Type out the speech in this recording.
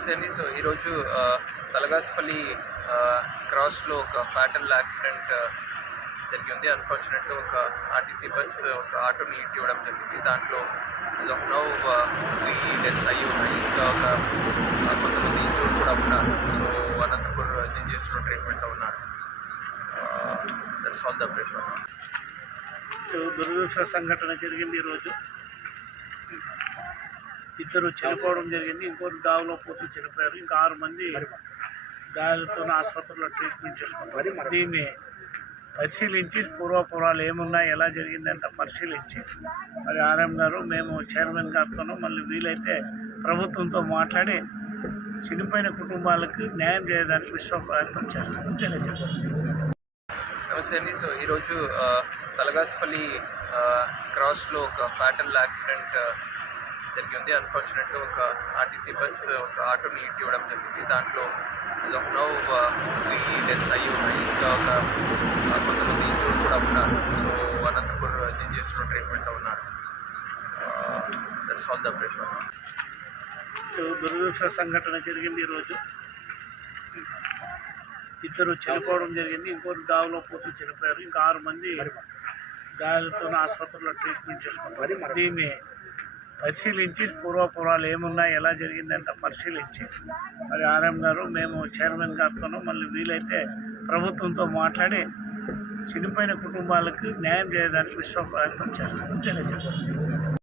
నమస్తే అండి uh, so ఈరోజు uh, తలగాసుపల్లి uh, క్రాస్లో ఒక ఫ్యాటల్ యాక్సిడెంట్ జరిగింది అన్ఫార్చునేట్గా ఒక ఆర్టీసీ బస్ ఒక ఆటోని లిట్ ఇవ్వడం జరిగింది. దాంట్లో as of now three deaths అయ్యి ఉన్నాయి. ఇంకా ఒక కొంతమంది ఇంజూర్ కూడా ఉన్నారు. సో అనంతపూర్ జీజీఎస్లో ట్రీట్మెంట్లో ఉన్నారు. దట్స్ ఆల్ ద అప్డేట్ దురదృష్ట సంఘటన జరిగింది ఈరోజు ఇద్దరు చనిపోవడం జరిగింది ఇంకోరు దావలో పోతూ చనిపోయారు. ఇంకా ఆరు మంది గాయాలతో ఆసుపత్రిలో ట్రీట్మెంట్ చేసుకున్నారు. దీన్ని పరిశీలించి పూర్వపురాలు ఏమున్నాయి ఎలా జరిగిందంత పరిశీలించి మరి ఆర్ఎం గారు మేము చైర్మన్ గారితోనూ మళ్ళీ వీలైతే ప్రభుత్వంతో మాట్లాడి చనిపోయిన కుటుంబాలకు న్యాయం చేయడానికి విశ్వ ప్రయత్నం చేస్తామని తెలియజేస్తాం నమస్తే అండి. సో ఈరోజు తలగాసపల్లి క్రాస్లో ఒక ఫ్యాటల్ యాక్సిడెంట్ ఆ, జరిగి ఉంది అన్ఫార్చునేట్గా ఒక ఆర్టీసీ బస్ ఒక ఆటోని లిట్ ఇవ్వడం జరిగింది. దాంట్లో as of now three deaths అయ్యి ఉన్నాయి. ఇంకా ఒక కొంతమంది ఇంజూర్డ్ కూడా ఉన్నారు. సో అనంతపూర్ జీజీఎస్లో ట్రీట్మెంట్లో ఉన్నారు. దట్స్ ఆల్ ద దురదృష్ట సంఘటన జరిగింది ఈరోజు. ఇద్దరు చనిపోవడం జరిగింది. ఇంకోరు దావలో పోతూ చనిపోయారు. ఇంకా ఆరు మంది గాయాలతో ఆసుపత్రిలో ట్రీట్మెంట్ చేసుకున్నారు దీన్ని పరిశీలించి పూర్వపురాలు ఏమున్నాయి ఎలా జరిగిందంటే పరిశీలించి. మరి ఆర్ఎం గారు మేము చైర్మన్ గారితోనూ మళ్ళీ వీలైతే ప్రభుత్వంతో మాట్లాడి చనిపోయిన కుటుంబాలకు న్యాయం చేయడానికి విశ్వ ప్రయత్నం చేస్తామని తెలియజేస్తున్నాం.